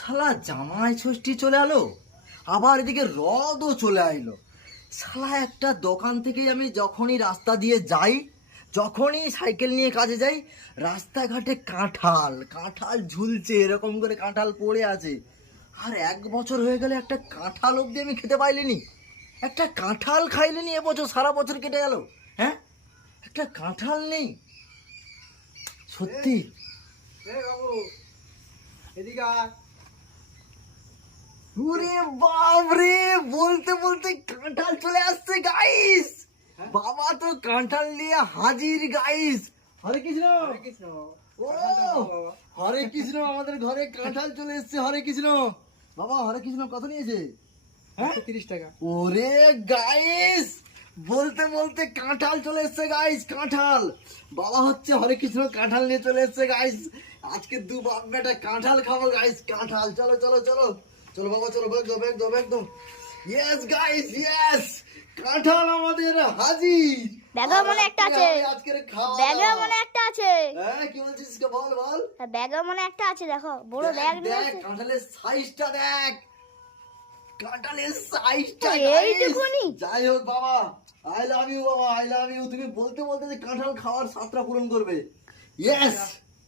শালা জামাই ষষ্ঠী চলে এলো, আবার এদিকে রদও চলে আইলো। শালা একটা দোকান থেকে আমি যখনই রাস্তা দিয়ে যাই, যখনই সাইকেল নিয়ে কাজে যাই, রাস্তাঘাটে কাঁঠাল কাঁঠাল ঝুলছে, এরকম করে কাঁঠাল পড়ে আছে। আর এক বছর হয়ে গেলে একটা কাঁঠাল অবধি আমি খেতে পাইলিনি। একটা কাঁঠাল খাইলিনি এবছর সারা বছর কেটে গেল। হ্যাঁ? একটা কাঁঠাল নেই। সত্যি। এদিকে। ওরে বাপরে বলতে বলতে কাঁঠাল চলে আসছে গাইস বাবা তো কাঁঠাল নিয়ে হাজির গাইস হরে কৃষ্ণ! হরে কৃষ্ণ। ও হরে কৃষ্ণ আমাদের ঘরে কাঁঠাল চলে এসেছে হরে কৃষ্ণ! বাবা হরে কৃষ্ণ কত নিয়েছে? হ্যাঁ? তিরিশ টাকা। ওরে গাইস বলতে বলতে কাঁঠাল চলে এসছে গাইস কাঁঠাল! বাবা হচ্ছে হরে কৃষ্ণ কাঁঠাল নিয়ে চলে এসছে গাইস আজকে দু বাপ বেটা কাঁঠাল খাব গাইস কাঁঠাল চলো চলো চলো! চলো বাবা চলো দাও ব্যাগ দাও ইয়েস গাইস ইয়েস কাঁঠাল আমাদের হাজির। ব্যাগেও মনে একটা আছে। আজকে আজকের খাওয়া। ব্যাগে মনে একটা আছে। হ্যাঁ কি বলছিস কে বল বল। ব্যাগে মনে একটা আছে দেখো। বড় ব্যাগ নিয়ে দেখ কাঁঠালের সাইজটা দেখ। কাঁঠালের সাইজটা এইটুকুনি? যাই হোক বাবা। আই লাভ ইউ বাবা। আই লাভ ইউ তুমি বলতে বলতে যে কাঁঠাল খাওয়ার স্বাদটা পূরণ করবে। ইয়েস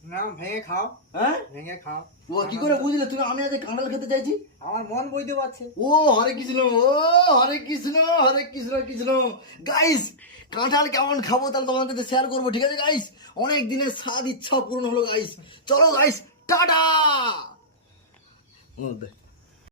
না ভেঙে খাও। হ্যাঁ? ভেঙে খাও। ও কি করে বুঝলে? তুমি আমি আজ কাঁঠাল খেতে চাইছি? আমার মন বইতে পারছে ও হরে কৃষ্ণ ও হরে কৃষ্ণ হরে কৃষ্ণ কৃষ্ণ। গাইস কাঁঠাল কেমন খাব তাহলে তোমাদের শেয়ার করব ঠিক আছে গাইস অনেক দিনের স্বাদ ইচ্ছা পূরণ হলো গাইস চলো গাইস টাটা!